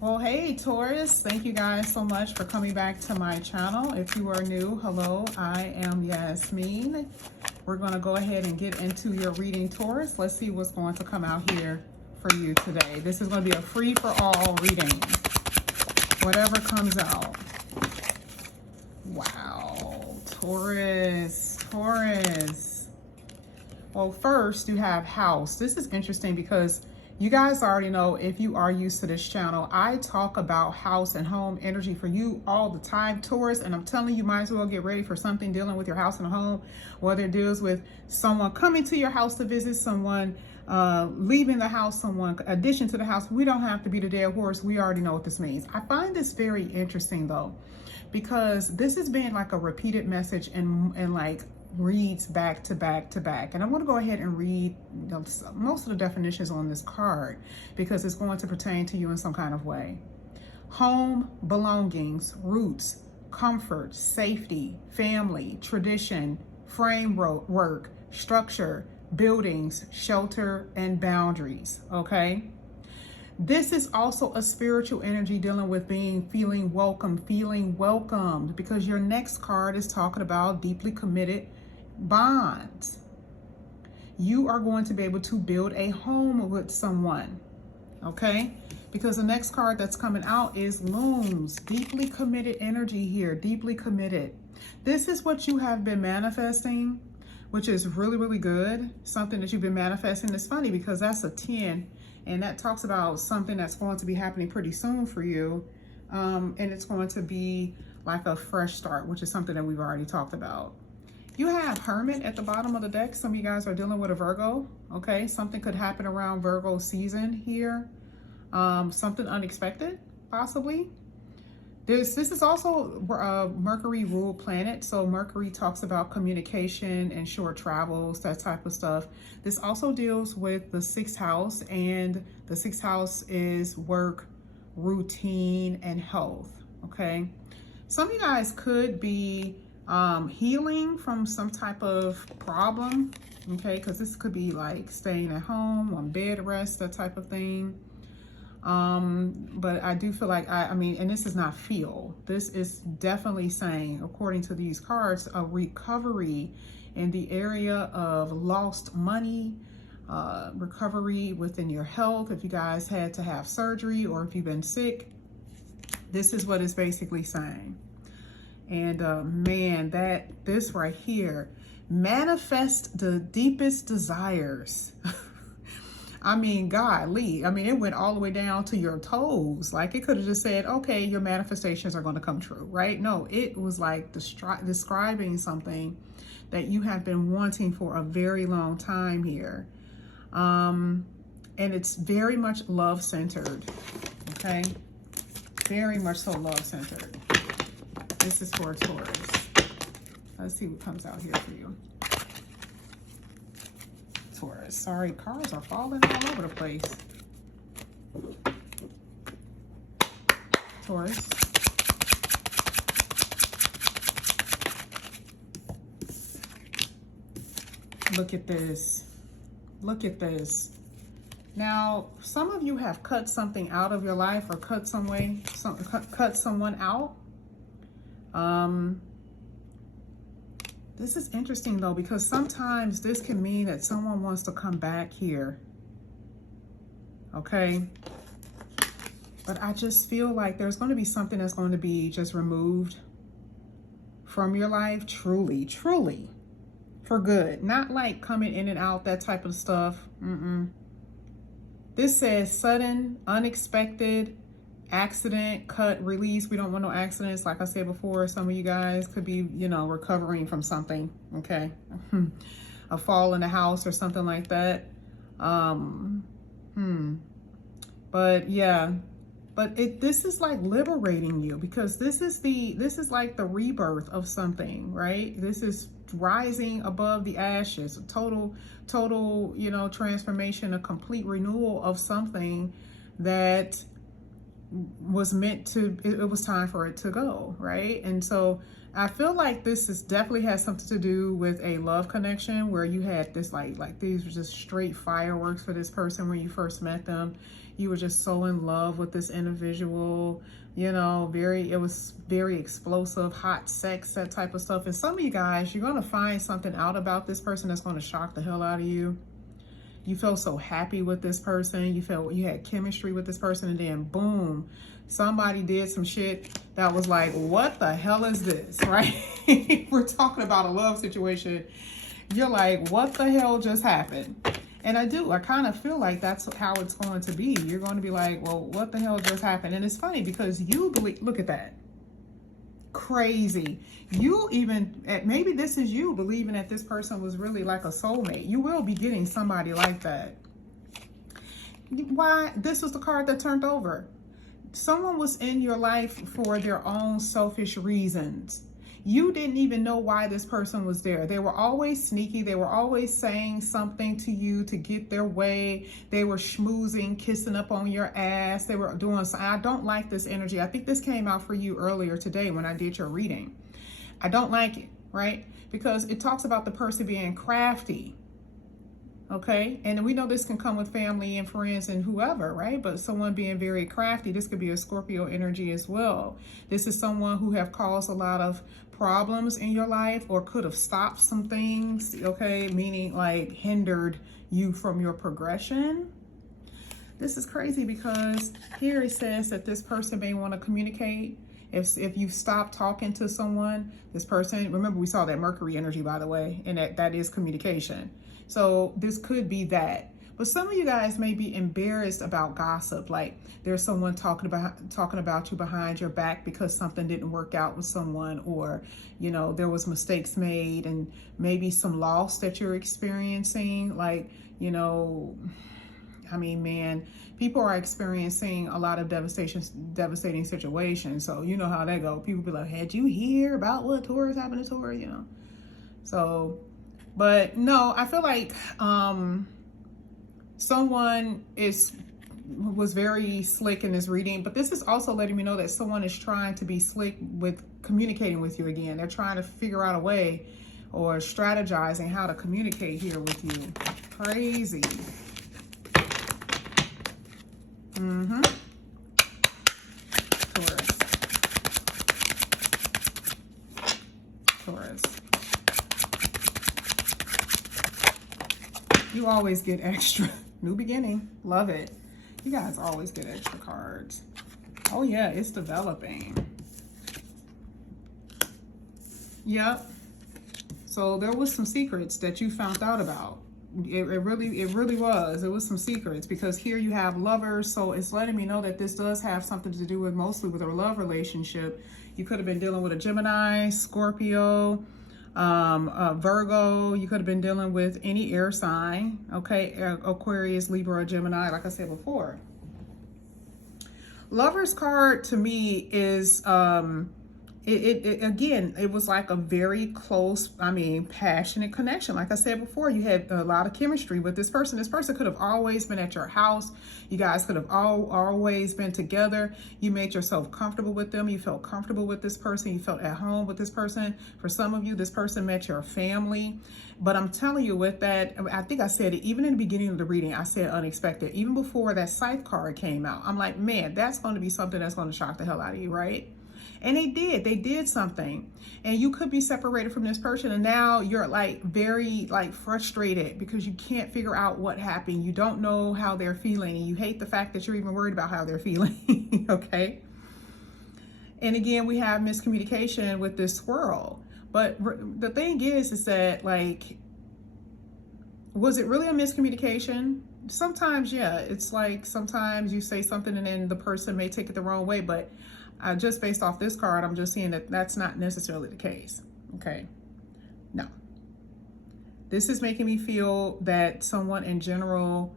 Well, hey Taurus, thank you guys so much for coming back to my channel. If you are new, hello, I am Yasmin. We're going to go ahead and get into your reading, Taurus. Let's see what's going to come out here for you today. This is going to be a free for all reading. Whatever comes out. Wow, Taurus. Well, first you have house. This is interesting because you guys already know, if you are used to this channel, I talk about house and home energy for you all the time, Taurus. And I'm telling you, might as well get ready for something dealing with your house and home, whether it deals with someone coming to your house to visit, someone leaving the house, someone addition to the house. We don't have to be the dead horse. We already know what this means. I find this very interesting though, because this has been like a repeated message and like reads back to back to back. And I want to go ahead and read most of the definitions on this card because it's going to pertain to you in some kind of way. Home, belongings, roots, comfort, safety, family, tradition, framework, structure, buildings, shelter, and boundaries. Okay. This is also a spiritual energy dealing with feeling welcomed, because your next card is talking about deeply committed bonds. You are going to be able to build a home with someone, okay? Because the next card that's coming out is looms. Deeply committed energy here, deeply committed. This is what you have been manifesting, which is really, really good. Something that you've been manifesting. It's funny because that's a 10. And that talks about something that's going to be happening pretty soon for you. And it's going to be like a fresh start, which is something that we've already talked about. You have Hermit at the bottom of the deck. Some of you guys are dealing with a Virgo. Okay, something could happen around Virgo season here. Something unexpected, possibly. This is also a Mercury ruled planet. So Mercury talks about communication and short travels, that type of stuff. This also deals with the 6th house, and the 6th house is work, routine, and health. Okay. Some of you guys could be healing from some type of problem. Okay. Because this could be like staying at home, on bed rest, that type of thing. But I do feel like I mean, and this is not feel, this is definitely saying, according to these cards, a recovery in the area of lost money, recovery within your health. If you guys had to have surgery or if you've been sick, this is what it's basically saying. And man, this right here, manifest the deepest desires. I mean, golly, I mean, it went all the way down to your toes. Like, it could have just said, okay, your manifestations are going to come true, right? No, it was like describing something that you have been wanting for a very long time here. And it's very much love-centered, okay? Very much so love-centered. This is for Taurus. Let's see what comes out here for you. Taurus. Sorry, cards are falling all over the place. Taurus. Look at this. Look at this. Now, some of you have cut something out of your life or cut someone out. This is interesting though, because sometimes this can mean that someone wants to come back here. Okay. But I just feel like there's going to be something that's going to be just removed from your life. Truly, truly. For good. Not like coming in and out, that type of stuff. This says sudden, unexpected, accident, cut, release. We don't want no accidents. Like I said before, some of you guys could be, you know, recovering from something. Okay. A fall in the house or something like that. But yeah, but this is like liberating you, because this is like the rebirth of something, right? This is rising above the ashes, total, you know, transformation, a complete renewal of something that was meant to, it was time for it to go, right? And so I feel like this definitely has something to do with a love connection where you had this like these were just straight fireworks for this person when you first met them. You were just so in love with this individual, you know, it was very explosive, hot sex, that type of stuff. And some of you guys, you're going to find something out about this person that's going to shock the hell out of you. You felt so happy with this person. You felt you had chemistry with this person, and then boom, somebody did some shit that was like, what the hell is this, right? We're talking about a love situation. You're like, what the hell just happened? And I kind of feel like that's how it's going to be. You're going to be like, well, what the hell just happened? And it's funny because you believe, look at that. Crazy. You even, maybe this is you believing that this person was really like a soulmate. You will be getting somebody like that. Why? This was the card that turned over. Someone was in your life for their own selfish reasons. You didn't even know why this person was there. They were always sneaky. They were always saying something to you to get their way. They were schmoozing, kissing up on your ass. They were doing something. I don't like this energy. I think this came out for you earlier today when I did your reading. I don't like it, right? Because it talks about the person being crafty. Okay, and we know this can come with family and friends and whoever, right? But someone being very crafty, this could be a Scorpio energy as well. This is someone who have caused a lot of problems in your life or could have stopped some things, okay? Meaning like hindered you from your progression. This is crazy because here it says that this person may want to communicate. If you stop talking to someone, this person, remember we saw that Mercury energy, by the way, and that is communication. So this could be that. But some of you guys may be embarrassed about gossip. Like there's someone talking about you behind your back because something didn't work out with someone, or, you know, there was mistakes made and maybe some loss that you're experiencing. Like, you know, I mean, man, people are experiencing a lot of devastating situations. So you know how they go. People be like, had you hear about what Taurus happened to Taurus, you know? So, but no, I feel like someone was very slick in this reading, but this is also letting me know that someone is trying to be slick with communicating with you again. They're trying to figure out a way or strategizing how to communicate here with you. Crazy. Taurus. You always get extra. New beginning. Love it. You guys always get extra cards. Oh yeah, it's developing. Yep. So there was some secrets that you found out about. It really was. It was some secrets, because here you have lovers. So it's letting me know that this does have something to do with mostly with a love relationship. You could have been dealing with a Gemini, Scorpio, Virgo. You could have been dealing with any air sign. Okay. Aquarius, Libra, or Gemini, like I said before. Lover's card to me is, again, it was like a very close, passionate connection. Like I said before, you had a lot of chemistry with this person. This person could have always been at your house. You guys could have always been together. You made yourself comfortable with them. You felt comfortable with this person. You felt at home with this person. For some of you, this person met your family. But I'm telling you, with that, I think I said it even in the beginning of the reading, I said unexpected. Even before that Scythe card came out, I'm like, man, that's going to be something that's going to shock the hell out of you, right? And they did something. And you could be separated from this person, and now you're like very like frustrated because you can't figure out what happened. You don't know how they're feeling, and you hate the fact that you're even worried about how they're feeling. Okay. And again, we have miscommunication with this swirl. But the thing is that, like, was it really a miscommunication? Sometimes, yeah. It's like sometimes you say something and then the person may take it the wrong way, but just based off this card, I'm just seeing that that's not necessarily the case. Okay. No. This is making me feel that someone in general,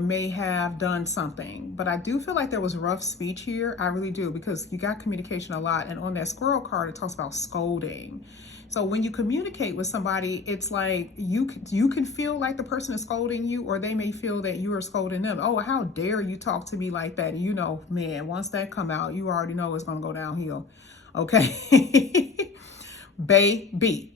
may have done something. But I do feel like there was rough speech here. I really do, because you got communication a lot. And on that squirrel card, it talks about scolding. So when you communicate with somebody, it's like you can feel like the person is scolding you, or they may feel that you are scolding them. Oh, how dare you talk to me like that? You know, man, once that come out, you already know it's going to go downhill. Okay. Baby.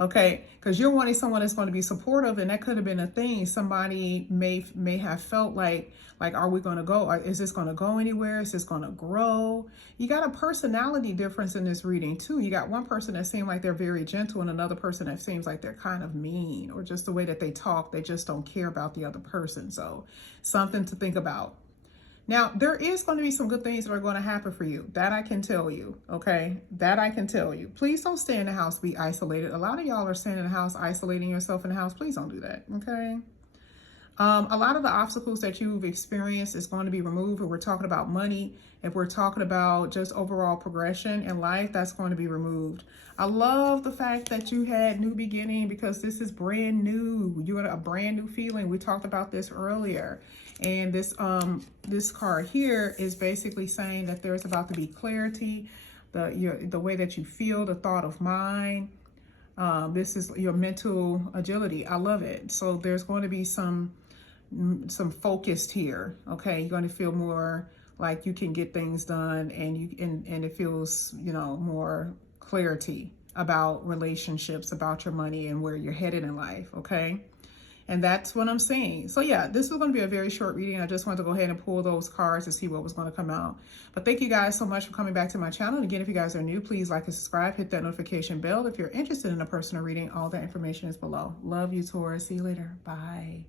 Okay, because you're wanting someone that's going to be supportive, and that could have been a thing. Somebody may have felt like, are we going to go? Is this going to go anywhere? Is this going to grow? You got a personality difference in this reading too. You got one person that seems like they're very gentle, and another person that seems like they're kind of mean, or just the way that they talk, they just don't care about the other person. So something to think about. Now, there is going to be some good things that are going to happen for you. That I can tell you, okay? That I can tell you. Please don't stay in the house, be isolated. A lot of y'all are staying in the house, isolating yourself in the house. Please don't do that, okay? A lot of the obstacles that you've experienced is going to be removed. If we're talking about money, if we're talking about just overall progression in life, that's going to be removed. I love the fact that you had new beginning, because this is brand new. You got a brand new feeling. We talked about this earlier. And this card here is basically saying that there's about to be clarity, the way that you feel, the thought of mind. This is your mental agility. I love it. So there's going to be some focused here. Okay, you're going to feel more like you can get things done, and it feels, you know, more clarity about relationships, about your money, and where you're headed in life. Okay. And that's what I'm saying. So yeah, this was going to be a very short reading. I just wanted to go ahead and pull those cards to see what was going to come out. But thank you guys so much for coming back to my channel. And again, if you guys are new, please like and subscribe, hit that notification bell. If you're interested in a personal reading, all that information is below. Love you, Taurus. See you later. Bye.